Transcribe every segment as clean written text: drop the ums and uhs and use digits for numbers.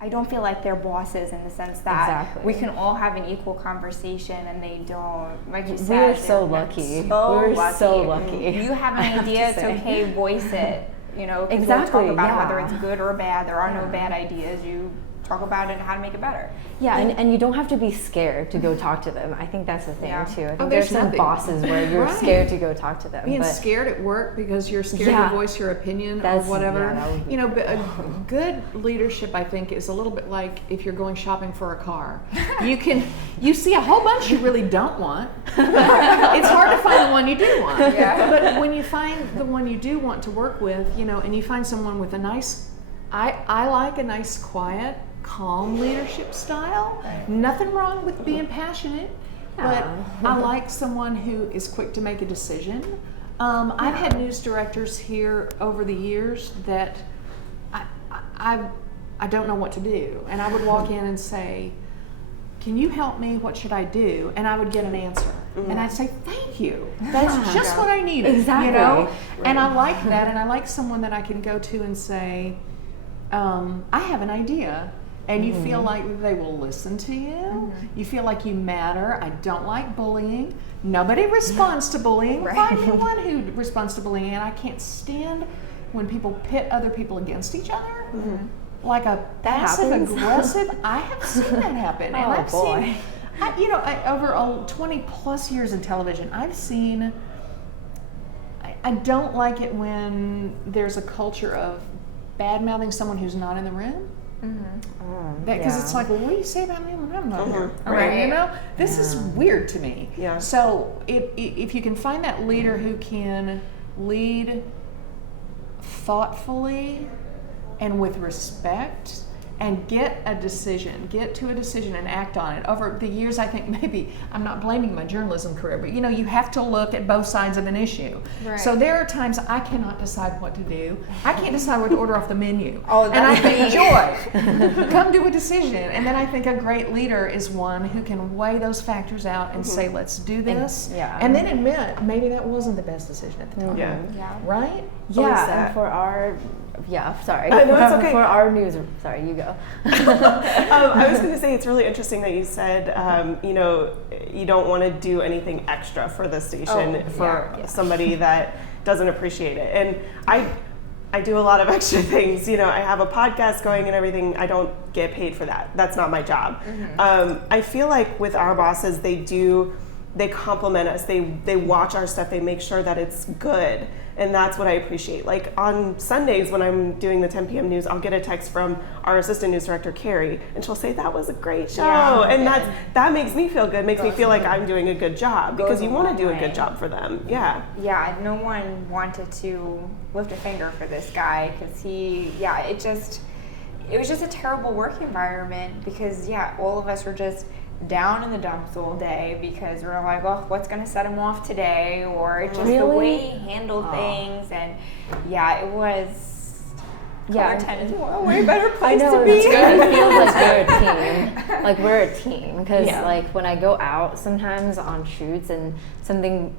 I don't feel like they're bosses in the sense that we can all have an equal conversation, and they don't, like you said. We're so lucky. We're so lucky. You have an idea, it's okay, voice it. You know, exactly. Talk about it, whether it's good or bad. There are no bad ideas. You talk about it and how to make it better. Yeah, and you don't have to be scared to go talk to them. I think that's the thing too. I think there's some bosses where you're scared to go talk to them. Being scared at work because you're scared to voice your opinion or whatever. You know, but good leadership, I think, is a little bit like if you're going shopping for a car. You see a whole bunch you really don't want. It's hard to find the one you do want. Yeah. But when you find the one you do want to work with, you know, and you find someone with a nice, I like a nice, quiet, calm leadership style. Right. Nothing wrong with being passionate, but I like someone who is quick to make a decision. I've had news directors here over the years that I don't know what to do, and I would walk in and say, "Can you help me? What should I do?" And I would get an answer, and I'd say, "Thank you. That's just what I needed." Exactly. You know, and I like that, and I like someone that I can go to and say, "I have an idea." And you feel like they will listen to you. You feel like you matter. I don't like bullying. Nobody responds to bullying. Find me one who responds to bullying. And I can't stand when people pit other people against each other. Like a passive aggressive. I have seen that happen. And I've seen, you know, over 20 plus years in television, I've seen, I don't like it when there's a culture of bad mouthing someone who's not in the room. Because it's like, well, what do you say about me when I'm not here? Right. You know, this is weird to me. Yeah. So if you can find that leader who can lead thoughtfully and with respect and get to a decision and act on it. Over the years, I think maybe, I'm not blaming my journalism career, but you know, you have to look at both sides of an issue. Right. So there are times I cannot decide what to do. I can't decide what to order off the menu. And I think, Joy, come to a decision. And then I think a great leader is one who can weigh those factors out and say, let's do this. And then admit, maybe that wasn't the best decision at the time. Right? Yeah, and for our... sorry. No, it's okay. For our news, sorry, you go. I was going to say, it's really interesting that you said, you know, you don't want to do anything extra for the station for somebody that doesn't appreciate it. And I do a lot of extra things. You know, I have a podcast going and everything. I don't get paid for that. That's not my job. I feel like with our bosses, they compliment us. They watch our stuff. They make sure that it's good. And that's what I appreciate. Like on Sundays when I'm doing the 10 p.m. news, I'll get a text from our assistant news director, Carrie, and she'll say, that was a great show. And that makes me feel good, makes me feel like I'm doing a good job, because you want to do a good job for them. Yeah, no one wanted to lift a finger for this guy, because it was just a terrible work environment, because all of us were just down in the dumps all day because we're like, oh, what's going to set him off today, or just the way he handled things. And it was color 10 is a way better place to be. It feels like we're a team. Like we're a team, because like when I go out sometimes on shoots and something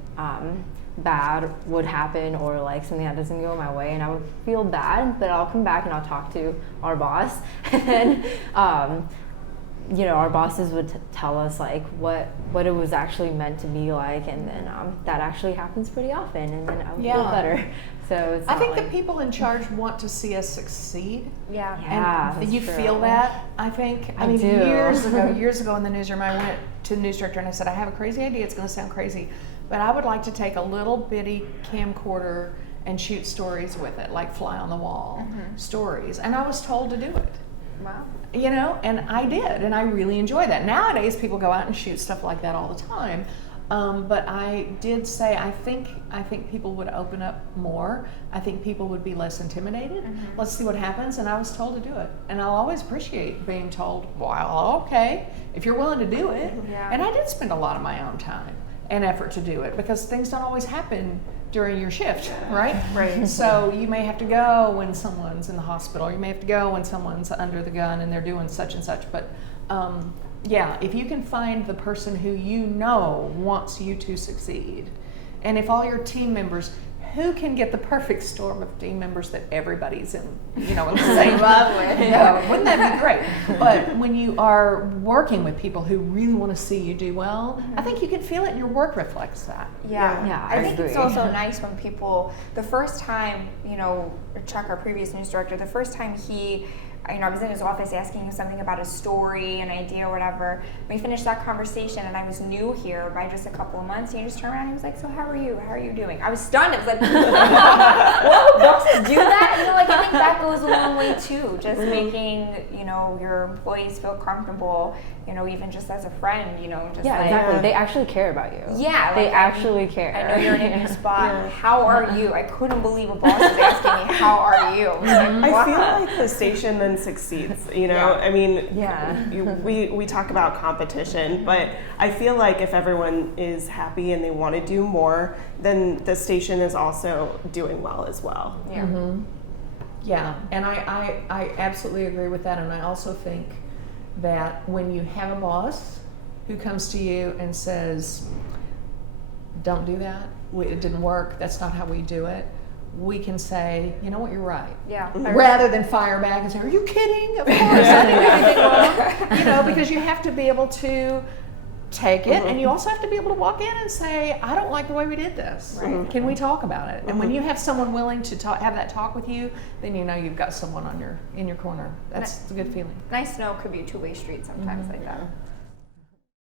bad would happen, or like something that doesn't go my way, and I would feel bad, but I'll come back and I'll talk to our boss, and then you know, our bosses would tell us like what it was actually meant to be like, and then that actually happens pretty often, and then I would feel better. So it's I think the people in charge want to see us succeed. And you true. Feel that, I think. I mean, do. years ago in the newsroom, I went to the news director and I said, I have a crazy idea. It's going to sound crazy, but I would like to take a little bitty camcorder and shoot stories with it, like fly on the wall stories. And I was told to do it. Wow. You know, and I did, and I really enjoy that. Nowadays, people go out and shoot stuff like that all the time. But I did say, I think people would open up more. I think people would be less intimidated. Let's see what happens. And I was told to do it. And I'll always appreciate being told, well, okay, if you're willing to do it. And I did spend a lot of my own time and effort to do it, because things don't always happen during your shift, right? So you may have to go when someone's in the hospital. You may have to go when someone's under the gun and they're doing such and such. But if you can find the person who you know wants you to succeed, and if all your team members who can get the perfect storm of team members that everybody's in, in the same love with? Wouldn't that be great? But when you are working with people who really want to see you do well, I think you can feel it, and your work reflects that. Yeah, I think agree. it's also nice when people, the first time, Chuck, our previous news director, the first time he, I was in his office asking him something about a story, an idea, or whatever. We finished that conversation, and I was new here by just a couple of months. And he just turned around and he was like, "So how are you? How are you doing?" I was stunned. I was like, "Whoa, bosses do that?" I think that goes a long way too. Just making your employees feel comfortable. Even just as a friend. Just exactly. They actually care about you. Yeah, they actually care. I know you're in a new spot. How are you? I couldn't believe a boss was asking me, "How are you?" I feel like the station then succeeds. I mean, we talk about competition, but I feel like if everyone is happy and they want to do more, then the station is also doing well as well. Yeah. Yeah, and I absolutely agree with that, and I also think that when you have a boss who comes to you and says, "Don't do that, it didn't work, that's not how we do it," we can say, "You know what, you're right." Yeah. Rather than fire back and say, "Are you kidding? Of course, I didn't do anything wrong." Because you have to be able to take it, and you also have to be able to walk in and say, "I don't like the way we did this. Can we talk about it?" And when you have someone willing to have that talk with you, then you've got someone in your corner. That's a good feeling. Nice to know it could be a two-way street sometimes like that.